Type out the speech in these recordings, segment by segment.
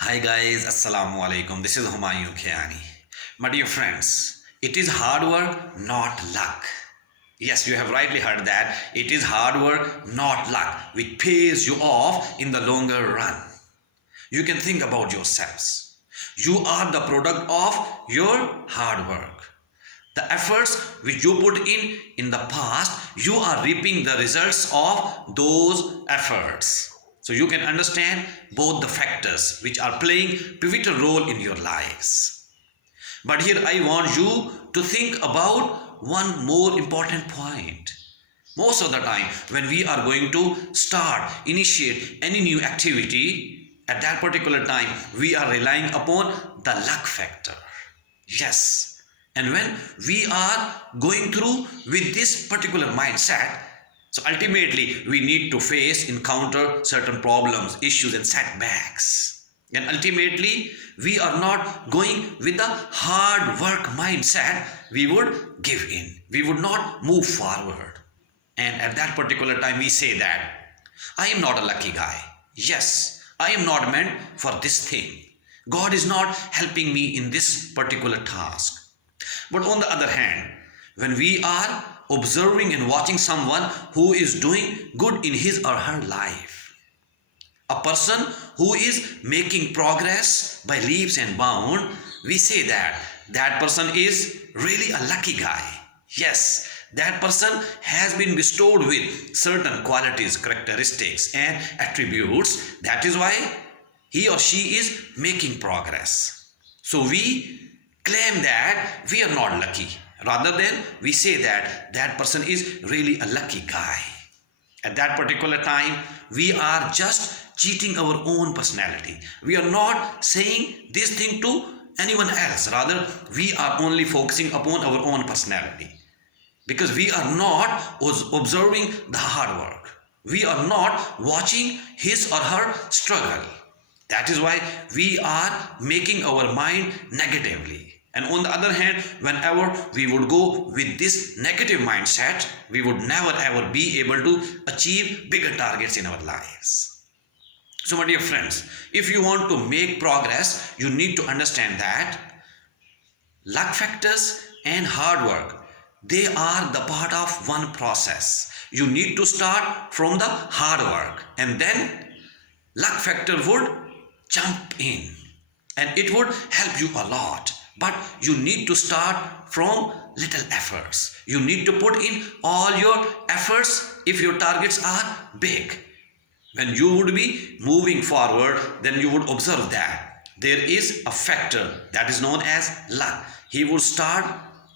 Hi guys, Assalamu alaikum. This is Humayun Khiani. My dear friends, it is hard work, not luck. Yes, you have rightly heard that. It is hard work, not luck, which pays you off in the longer run. You can think about yourselves. You are the product of your hard work. The efforts which you put in the past, you are reaping the results of those efforts. So you can understand both the factors which are playing pivotal role in your lives. But here I want you to think about one more important point. Most of the time when we are going to initiate any new activity, at that particular time we are relying upon the luck factor. Yes. And when we are going through with this particular mindset, so ultimately we need to encounter certain problems, issues, and setbacks. And ultimately, we are not going with the hard work mindset, we would give in. We would not move forward. And at that particular time, we say that I am not a lucky guy. Yes, I am not meant for this thing. God is not helping me in this particular task. But on the other hand, when we are observing and watching someone who is doing good in his or her life, a person who is making progress by leaps and bounds, we say that that person is really a lucky guy. Yes, that person has been bestowed with certain qualities, characteristics, and attributes. That is why he or she is making progress. So we claim that we are not lucky. Rather than we say that that person is really a lucky guy. At that particular time, we are just cheating our own personality. We are not saying this thing to anyone else. Rather, we are only focusing upon our own personality. Because we are not observing the hard work. We are not watching his or her struggle. That is why we are making our mind negatively. And on the other hand, whenever we would go with this negative mindset, we would never ever be able to achieve bigger targets in our lives. So, my dear friends, if you want to make progress, you need to understand that luck factors and hard work, they are the part of one process. You need to start from the hard work, and then luck factor would jump in and it would help you a lot. But you need to start from little efforts. You need to put in all your efforts if your targets are big. When you would be moving forward, then you would observe that there is a factor that is known as luck. He would start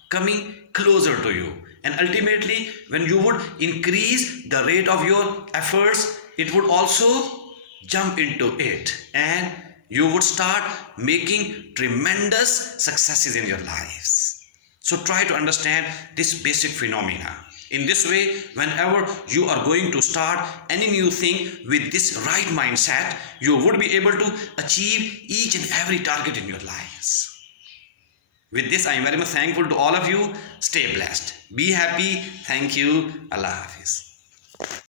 coming closer to you. And ultimately, when you would increase the rate of your efforts, it would also jump into it. And you would start making tremendous successes in your lives. So try to understand this basic phenomena. In this way, whenever you are going to start any new thing with this right mindset, you would be able to achieve each and every target in your lives. With this, I am very much thankful to all of you. Stay blessed. Be happy. Thank you. Allah Hafiz.